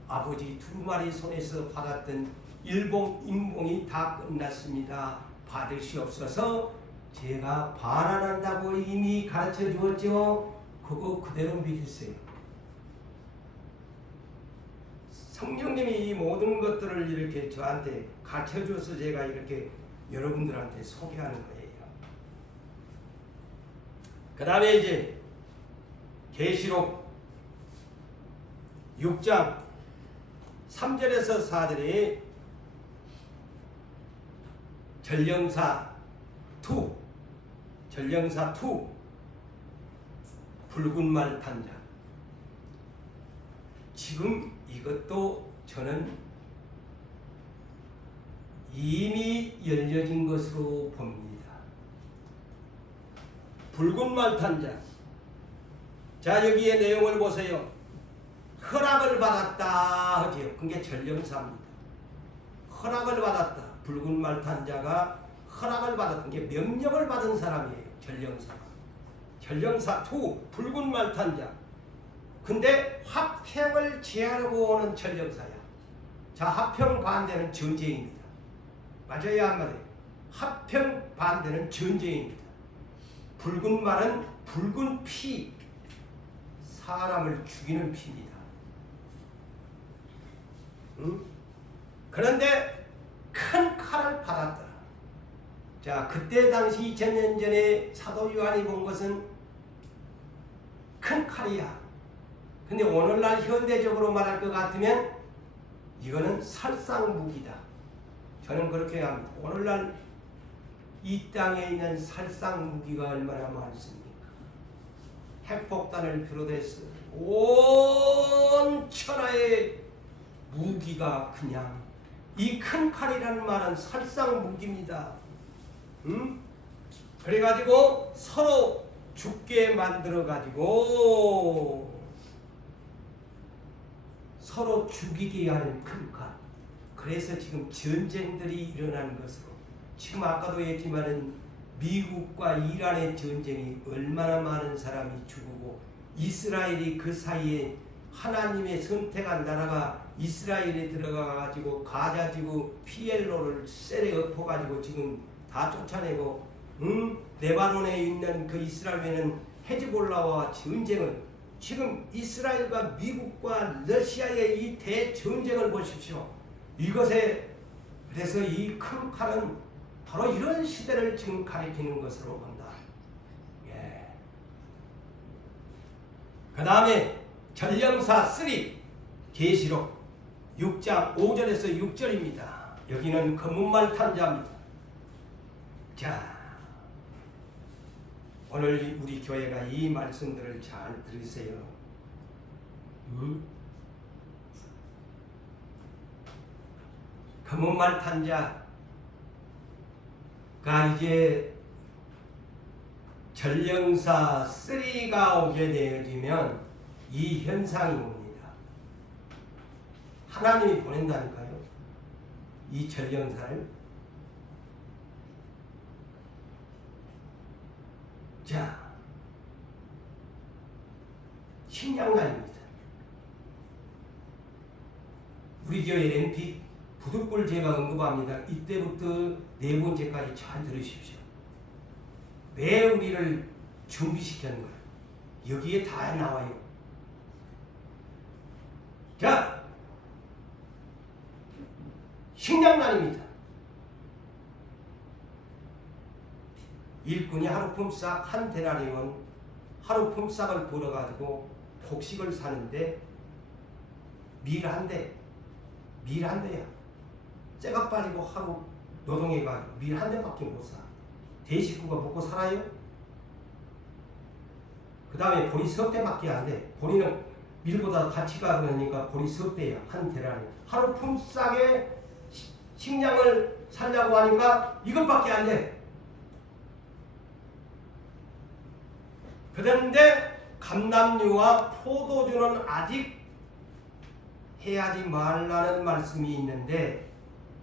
아버지 두루마리 손에서 받았던 인봉이 다 끝났습니다. 받으시옵소서. 제가 반환한다고 이미 가르쳐 주었죠. 그거 그대로 믿으세요. 성령님이 이 모든 것들을 이렇게 저한테 가르쳐 줘서 제가 이렇게 여러분들한테 소개하는 거예요. 그 다음에 이제 계시록 6장 3절에서 4절에 전령사 2 붉은 말 탄 자. 지금 이것도 저는 이미 열려진 것으로 봅니다. 붉은 말 탄 자. 자, 여기에 내용을 보세요. 허락을 받았다 하지요. 그게 전령사입니다. 허락을 받았다. 붉은 말 탄 자가 허락을 받았던 게 명령을 받은 사람이에요. 전령사가. 전령사 2 붉은 말 탄 자. 근데 화평을 제하려고 오는 전령사야. 자, 화평 반대는 전쟁입니다. 맞아요, 한마디. 화평 반대는 전쟁입니다. 붉은 말은 붉은 피, 사람을 죽이는 피입니다. 응? 그런데 큰 칼을 받았더라. 자, 그때 당시 2000년 전에 사도 요한이 본 것은 큰 칼이야. 근데 오늘날 현대적으로 말할 것 같으면 이거는 살상무기다. 저는 그렇게 합니다. 오늘날 이 땅에 있는 살상무기가 얼마나 많습니까? 핵폭탄을 비롯해서 온 천하의 무기가 그냥 이 큰 칼이라는 말은 살상무기입니다. 그래가지고 서로 죽게 만들어가지고 서로 죽이게 하는 큰 칼. 그래서 지금 전쟁들이 일어나는 것으로, 지금 아까도 했지만은 미국과 이란의 전쟁이 얼마나 많은 사람이 죽고, 이스라엘이 그 사이에 하나님의 선택한 나라가 이스라엘에 들어가가지고 가자지구 피엘로를 셀에 엎어가지고 지금 다 쫓아내고, 레바논에 있는 그 이스라엘에는 헤즈볼라와 전쟁을, 지금 이스라엘과 미국과 러시아의 이 대전쟁을 보십시오. 이것에, 그래서 이 큰 칼은 바로 이런 시대를 지금 가리키는 것으로 본다. 예. 그 다음에 전령사 3 계시록 6장 5절에서 6절입니다. 여기는 검은말 탄자입니다. 자, 오늘 우리 교회가 이 말씀들을 잘 들으세요. 검은말 탄자가 이제 전령사 3가 오게 되어지면 이 현상이 옵니다. 하나님이 보낸다니까요. 이 전령사를. 자, 식량난입니다. 우리 교회 MP 부득불 제가 언급합니다. 이때부터 네 번째까지 잘 들으십시오. 왜 우리를 준비시켰는 거예요? 여기에 다 나와요. 자, 식량난입니다. 일꾼이 하루 품삯 한 데나리온, 하루 품삯을 벌어가지고 곡식을 사는데 밀 한 대야. 째가 빠지고 하루 노동해가지고 밀 한 대밖에 못 사. 대식구가 먹고 살아요? 그 다음에 보리 석 대밖에 안 돼. 보리는 밀보다 가치가 그러니까 보리 석 대야. 한 데나리. 하루 품삯에 식량을 살려고 하니까 이것밖에 안 돼. 그런데 감람류와 포도주는 아직 해야지 말라는 말씀이 있는데,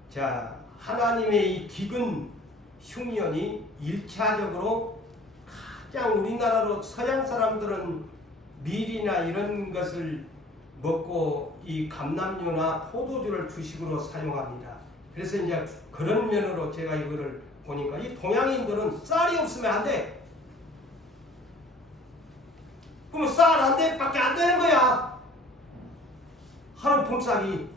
자, 하나님의 이 기근 흉년이 1차적으로 가장 우리나라로 서양 사람들은 밀이나 이런 것을 먹고 이 감람류나 포도주를 주식으로 사용합니다. 그래서 이제 그런 면으로 제가 이거를 보니까 이 동양인들은 쌀이 없으면 안 돼. 그러면 쌀 한 대밖에 안 되는 거야. 하루 품삯이.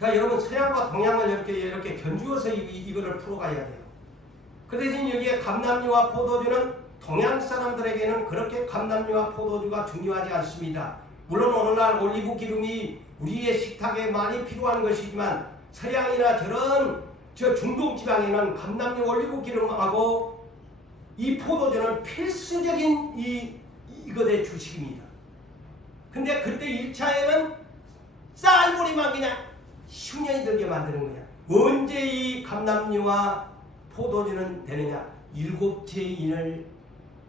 자, 여러분 서양과 동양을 이렇게 견주어서 이거를 풀어가야 돼요. 그 대신 여기에 감람류와 포도주는 동양 사람들에게는 그렇게 감람류와 포도주가 중요하지 않습니다. 물론 오늘날 올리브 기름이 우리의 식탁에 많이 필요한 것이지만 서양이나 저런 중동 지방에는 감람류 올리브 기름하고 이 포도주는 필수적인 이것의 주식입니다. 근데 그때 1차에는 쌀보리만 그냥 흉년이 들게 만드는 거야. 언제 이 감람류와 포도주는 되느냐? 7째 인을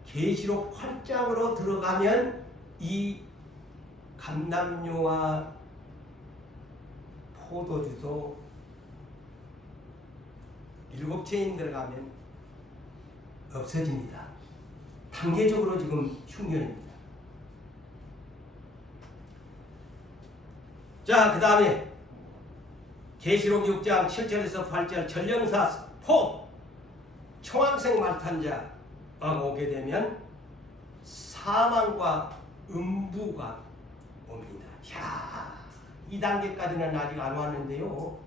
계시록 8장으로 들어가면 이 감람류와 포도주도 7째 인 들어가면 없어집니다. 단계적으로 지금 흉년입니다. 자, 그 다음에 계시록 6장 7절에서 8절 전령사 포 청황색 말탄자가 오게 되면 사망과 음부가 옵니다. 야, 이 단계까지는 아직 안 왔는데요.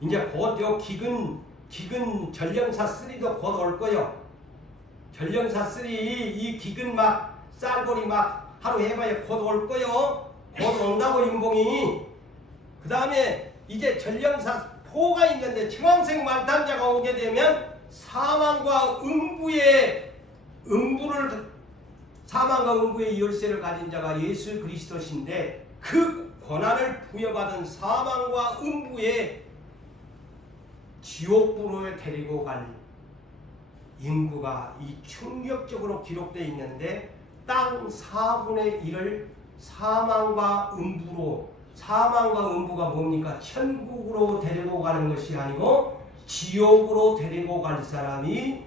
이제 곧 요 기근 전령사 3도 곧 올 거요. 전령사 3 이 기근 막 쌀고리 막 하루 해봐야 곧 올 거요. 곧 온다고 인봉이. 그 다음에 이제 전령사 포가 있는데 청황색 말탄자가 오게 되면 사망과 음부의 열쇠를 가진 자가 예수 그리스도신데, 그 권한을 부여받은 사망과 음부의 지옥불로에 데리고 갈 인구가 이 충격적으로 기록되어 있는데, 땅 4분의 1을 사망과 음부가 뭡니까? 천국으로 데리고 가는 것이 아니고 지옥으로 데리고 갈 사람이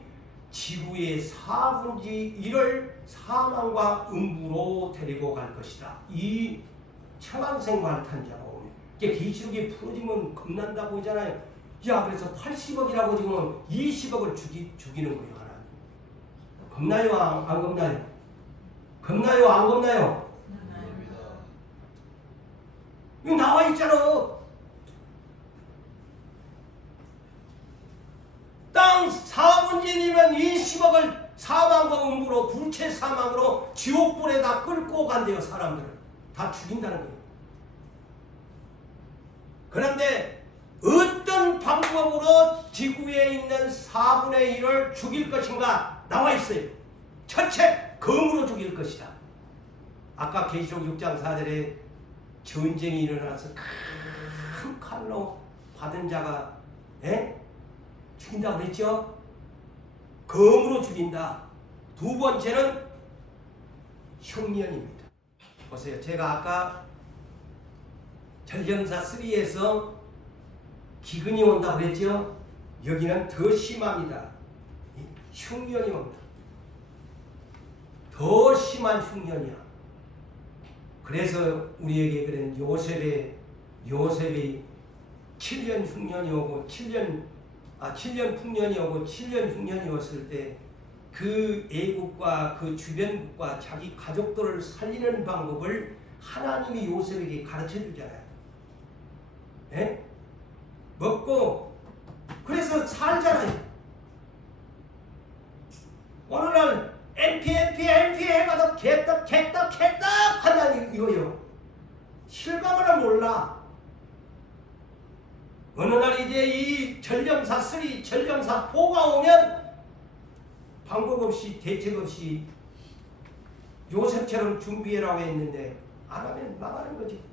지구의 4분의 1을 사망과 음부로 데리고 갈 것이다. 이 청황색 말탄자가 오면 이게 계시록이 풀어지면 겁난다고 하잖아요. 야, 그래서 80억이라고 지금 20억을 죽이는 거예요. 하나님. 겁나요? 안 겁나요? 겁나요? 안 겁나요? 이거 나와 있잖아. 땅 4분의 1이면 20억을 사망과 음부로, 불체 사망으로 지옥불에 다 끌고 간대요. 사람들을 다 죽인다는 거예요. 그런데 어떤 방법으로 지구에 있는 4분의 1을 죽일 것인가 나와 있어요. 첫째, 검으로 죽일 것이다. 아까 계시록 6장 4절에 전쟁이 일어나서 큰 칼로 받은 자가 죽인다고 그랬죠? 검으로 죽인다. 두 번째는 흉년입니다. 보세요. 제가 아까 전령사 3에서 기근이 온다고 그랬죠? 여기는 더 심합니다. 흉년이 온다. 더 심한 흉년이야. 그래서 우리에게 그런 요셉의 7년 흉년이 오고 7년 풍년이 오고 7년 흉년이 왔을 때 그 애국과 그 주변국과 자기 가족들을 살리는 방법을 하나님이 요셉에게 가르쳐 주잖아요. 예? 먹고 그래서 살잖아요. 오늘날 MP 해가도 개떡 한다는 이거요. 실감을 몰라. 어느 날 이제 이 전령사 3, 전령사 4가 오면 방법 없이 대책 없이 요셉처럼 준비해라고 했는데 안 하면 망하는 거지.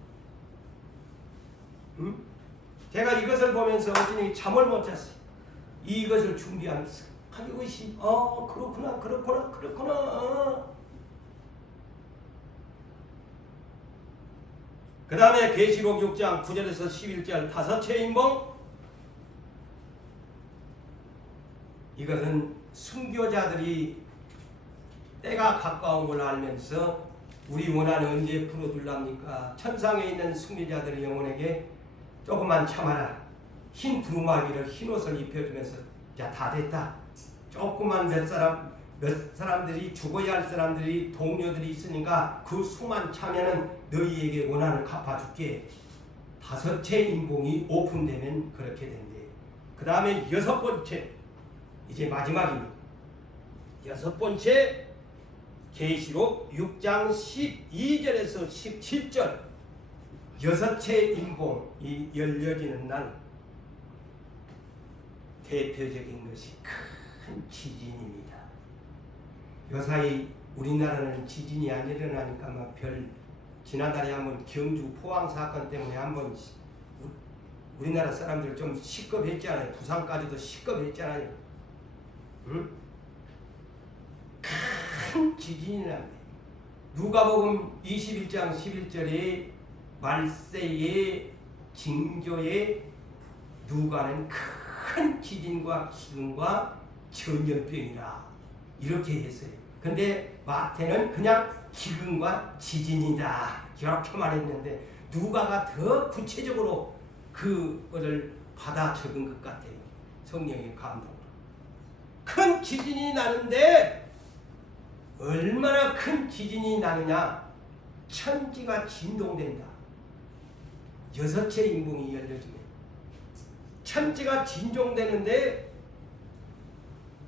응? 제가 이것을 보면서 어머니 잠을 못 잤어요. 이것을 준비하면서 가지고 있이 그렇구나. 그 다음에 계시록 6장 9절에서 11절 다섯째 인봉. 이것은 순교자들이 때가 가까운 걸 알면서 우리 원한 언제 풀어줄랍니까? 천상에 있는 순교자들의 영혼에게 조금만 참아라. 흰 두루마기를 흰 옷을 입혀주면서 자, 다 됐다. 조금만 몇 사람들이 죽어야 할 사람들이 동료들이 있으니까 그 수만 차면은 너희에게 원한을 갚아줄게. 다섯째 인봉이 오픈되면 그렇게 된대. 그 다음에 여섯 번째, 이제 마지막입니다. 여섯 번째 계시록 6장 12절에서 17절 여섯째 인봉이 열려지는 날 대표적인 것이 큰 지진입니다. 요사이 우리나라는 지진이 안 일어나니까 막 지난달에 한번 경주 포항 사건 때문에 한번 우리나라 사람들 좀 시급했잖아요. 부산까지도 시급했잖아요. 응? 큰 지진이 납니다. 누가복음 21장 11절에 말세의 징조에 누가는 큰 지진과 기근과 전염병이라 이렇게 했어요. 근데 마태는 그냥 기근과 지진이다 이렇게 말했는데 누가가 더 구체적으로 그거를 받아 적은 것 같아요. 성령의 감동으로. 큰 지진이 나는데 얼마나 큰 지진이 나느냐. 천지가 진동된다. 여섯째 인봉이 열려지면 천지가 진동되는데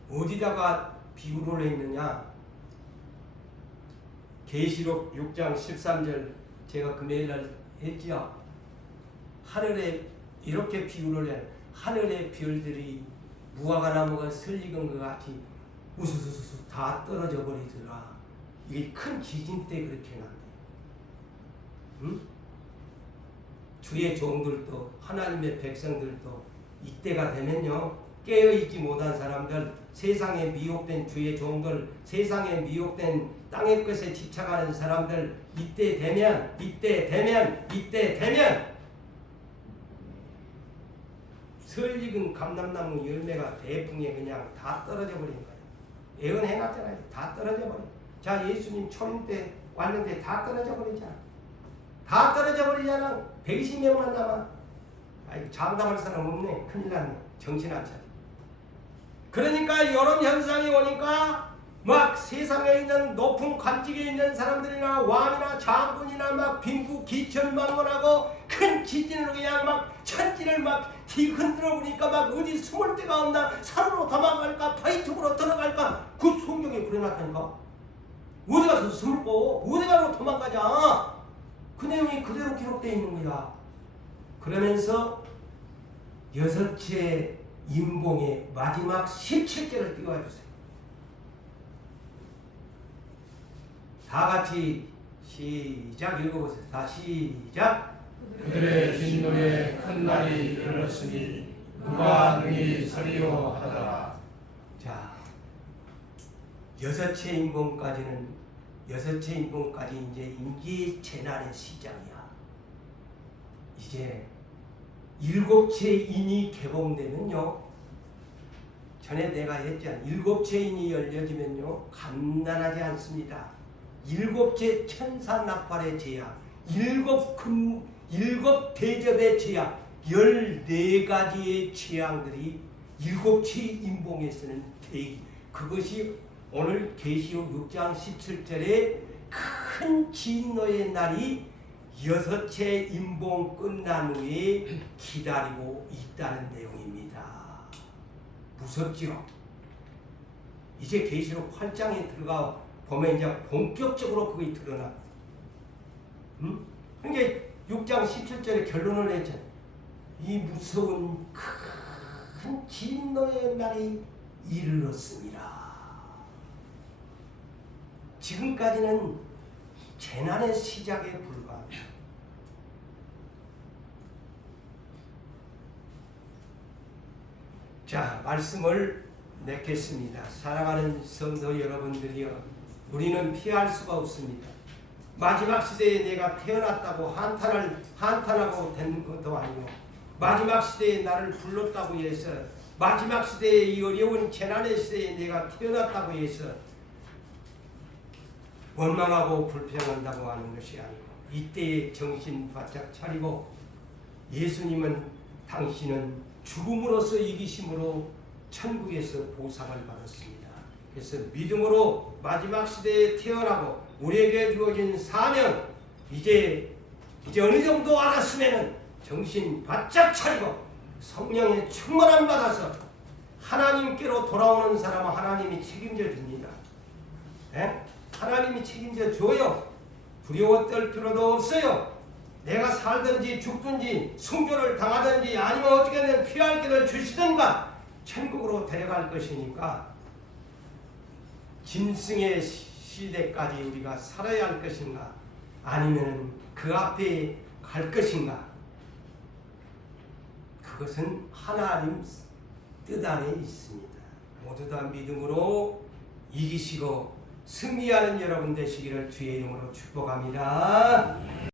어디다가 비유를 했느냐. 계시록 6장 13절 제가 금요일날 했죠. 하늘에 이렇게 비유를 해. 하늘의 별들이 무화과나무가 설익은 것 같이 우수수수 다 떨어져 버리더라. 이게 큰 지진 때 그렇게 난대. 응? 주의 종들도 하나님의 백성들도 이때가 되면요 깨어있지 못한 사람들, 세상에 미혹된 주의 종들, 세상에 미혹된 땅의 것에 집착하는 사람들 이때 되면 설익은 감람나무 열매가 대풍에 그냥 다 떨어져 버린 거예요. 예언해놨잖아요. 다 떨어져 버려. 자, 예수님 초림 때 왔는데 다 떨어져 버리잖아. 다 떨어져 버리잖아. 120명만 남아. 아이, 장담할 사람 없네. 큰일 났네. 정신 안 차려. 그러니까 이런 현상이 오니까 막 세상에 있는 높은 관직에 있는 사람들이나 왕이나 장군이나 막 빈부 기천망언하고 큰 지진으로 그냥 막 천지를 막 뒤흔들어 보니까 막 어디 숨을 데가 없나, 산으로 도망갈까, 바위쪽으로 들어갈까. 그 성경에 그래놨다니까. 어디 가서 숨을 거, 어디 가서 도망가자. 그 내용이 그대로 기록되어 있는 거야. 그러면서 여섯째 인봉의 마지막 17절을 띄워 주세요. 다 같이 시작 읽어보세요. 다 시작. 그들의 진노에 큰 날이 이르렀으니 누가 능히 서리요 하더라. 자, 여섯째 인봉까지 이제 임기 재난의 시작이야. 이제 일곱째 인이 개봉되면요. 전에 내가 했잖아. 일곱째 인이 열려지면요. 간단하지 않습니다. 일곱째 천사 낙발의 제약, 일곱 대접의 제약, 14가지의 재앙들이 일곱째 인봉에서는 대기. 그것이 오늘 계시록 6장 17절에 큰 진노의 날이 여섯째 인봉 끝난 후에 기다리고 있다는 내용입니다. 무섭죠? 이제 계시록 8장에 들어가 보면 이제 본격적으로 그게 드러납니다. 그러니까 6장 17절에 결론을 냈잖아요. 이 무서운 큰 진노의 날이 이르렀습니다. 지금까지는 재난의 시작에 불과합니다. 자, 말씀을 맺겠습니다. 사랑하는 성도 여러분들이여, 우리는 피할 수가 없습니다. 마지막 시대에 내가 태어났다고 한탄하고 된 것도 아니고, 마지막 시대에 나를 불렀다고 해서, 마지막 시대에 이 어려운 재난의 시대에 내가 태어났다고 해서 원망하고 불평한다고 하는 것이 아니고, 이때에 정신 바짝 차리고, 예수님은 당신은 죽음으로써 이기심으로 천국에서 보상을 받았습니다. 그래서 믿음으로 마지막 시대에 태어나고 우리에게 주어진 사명, 이제 어느 정도 알았으면은 정신 바짝 차리고 성령의 충만함 받아서 하나님께로 돌아오는 사람은 하나님이 책임져 줍니다. 하나님이 책임져 줘요. 두려워 떨 필요도 없어요. 내가 살든지 죽든지 순교를 당하든지 아니면 어떻게든 피할 길을 주시든가 천국으로 데려갈 것이니까, 짐승의 시대까지 우리가 살아야 할 것인가, 아니면 그 앞에 갈 것인가, 그것은 하나님 뜻 안에 있습니다. 모두 다 믿음으로 이기시고 승리하는 여러분 되시기를 주의 이름으로 축복합니다.